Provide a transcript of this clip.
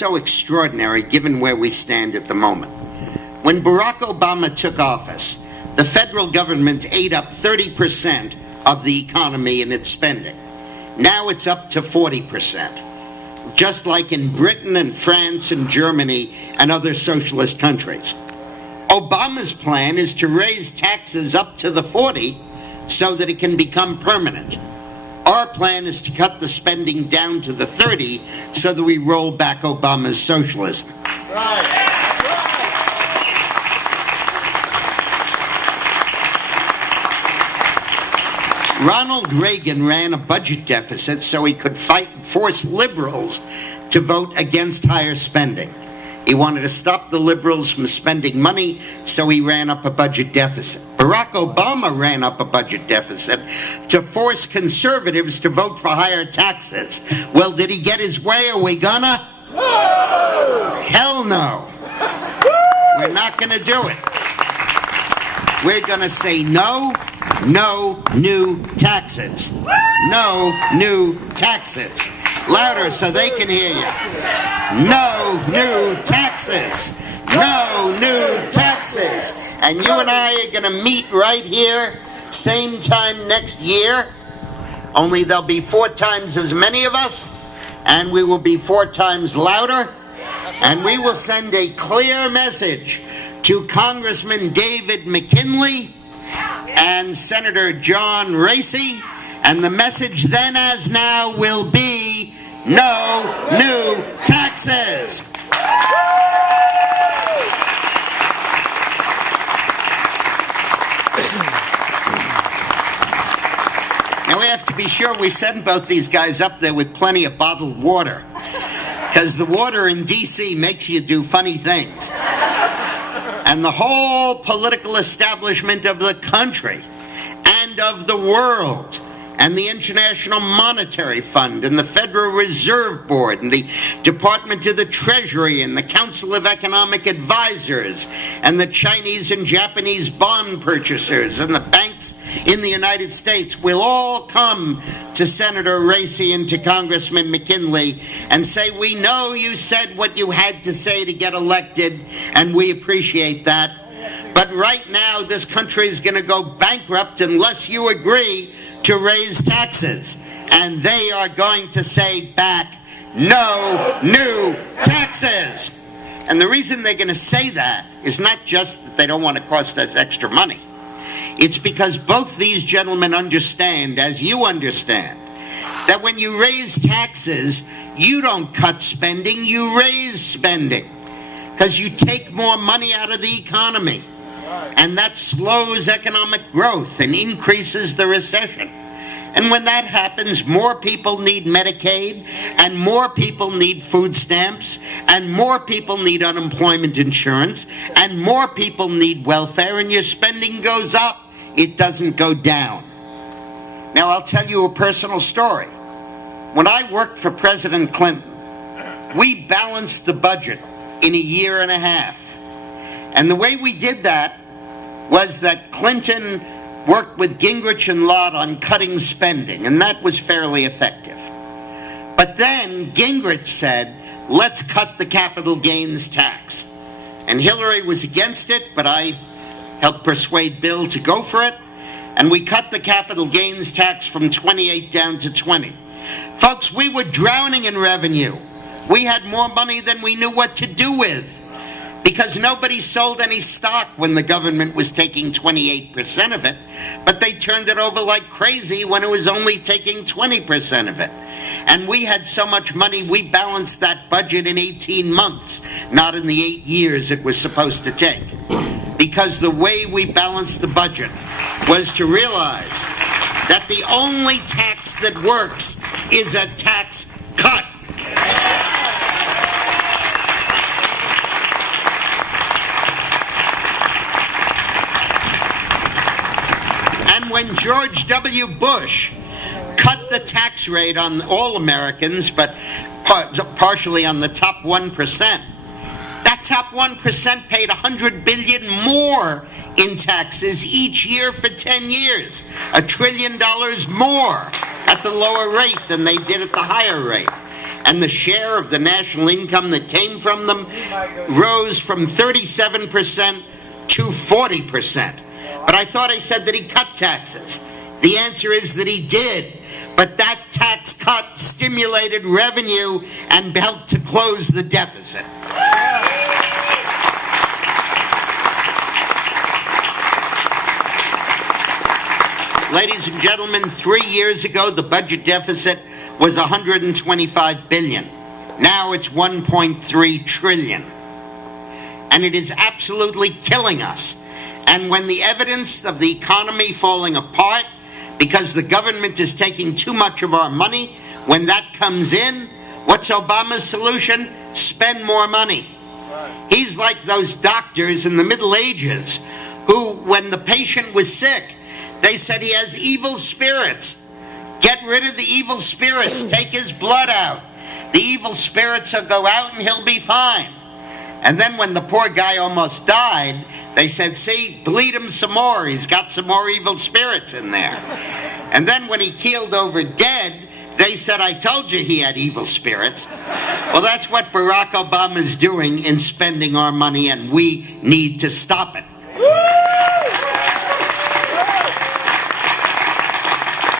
so extraordinary given where we stand at the moment. When Barack Obama took office, the federal government ate up 30% of the economy in its spending. Now it's up to 40%, just like in Britain and France and Germany and other socialist countries. Obama's plan is to raise taxes up to the 40 so that it can become permanent. Our plan is to cut the spending down to the 30 so that we roll back Obama's socialism. Right. Ronald Reagan ran a budget deficit so he could force liberals to vote against higher spending. He wanted to stop the liberals from spending money, so he ran up a budget deficit. Barack Obama ran up a budget deficit to force conservatives to vote for higher taxes. Well, did he get his way? Are we gonna? Hell no. We're not gonna do it. We're gonna say no new taxes. No new taxes. Louder so they can hear you. No new taxes. No new taxes. And you and I are going to meet right here, same time next year, only there'll be 4 times as many of us, and we will be 4 times louder, and we will send a clear message to Congressman David McKinley and Senator John Racy, and the message then as now will be no new taxes. Now we have to be sure we send both these guys up there with plenty of bottled water, because the water in D.C. makes you do funny things. And the whole political establishment of the country and of the world, and the International Monetary Fund, and the Federal Reserve Board, and the Department of the Treasury, and the Council of Economic Advisors, and the Chinese and Japanese bond purchasers, and the banks in the United States will all come to Senator Racy and to Congressman McKinley and say, we know you said what you had to say to get elected, and we appreciate that. But right now, this country is going to go bankrupt unless you agree to raise taxes. And they are going to say back, no new taxes. And the reason they're going to say that is not just that they don't want to cost us extra money. It's because both these gentlemen understand, as you understand, that when you raise taxes, you don't cut spending, you raise spending. Because you take more money out of the economy. And that slows economic growth and increases the recession. And when that happens, more people need Medicaid, and more people need food stamps, and more people need unemployment insurance, and more people need welfare, and your spending goes up. It doesn't go down. Now, I'll tell you a personal story. When I worked for President Clinton, we balanced the budget in a year and a half. And the way we did that was that Clinton worked with Gingrich and Lott on cutting spending, and that was fairly effective. But then Gingrich said, let's cut the capital gains tax. And Hillary was against it, but I helped persuade Bill to go for it, and we cut the capital gains tax from 28 down to 20. Folks, we were drowning in revenue. We had more money than we knew what to do with, because nobody sold any stock when the government was taking 28% of it, but they turned it over like crazy when it was only taking 20% of it. And we had so much money, we balanced that budget in 18 months, not in the 8 years it was supposed to take. Because the way we balanced the budget was to realize that the only tax that works is a tax cut. When George W. Bush cut the tax rate on all Americans, but partially on the top 1%, that top 1% paid $100 billion more in taxes each year for 10 years. $1 trillion more at the lower rate than they did at the higher rate. and the share of the national income that came from them rose from 37% to 40%. But I thought I said that he cut taxes. The answer is that he did. But that tax cut stimulated revenue and helped to close the deficit. Ladies and gentlemen, 3 years ago, the budget deficit was $125 billion. Now it's $1.3 trillion. And it is absolutely killing us. And when the evidence of the economy falling apart because the government is taking too much of our money, when that comes in, what's Obama's solution? Spend more money. He's like those doctors in the Middle Ages who, when the patient was sick, they said he has evil spirits. Get rid of the evil spirits. Take his blood out. The evil spirits will go out and he'll be fine. And then when the poor guy almost died, they said, see, bleed him some more. He's got some more evil spirits in there. And then when he keeled over dead, they said, I told you he had evil spirits. Well, that's what Barack Obama is doing in spending our money, and we need to stop it.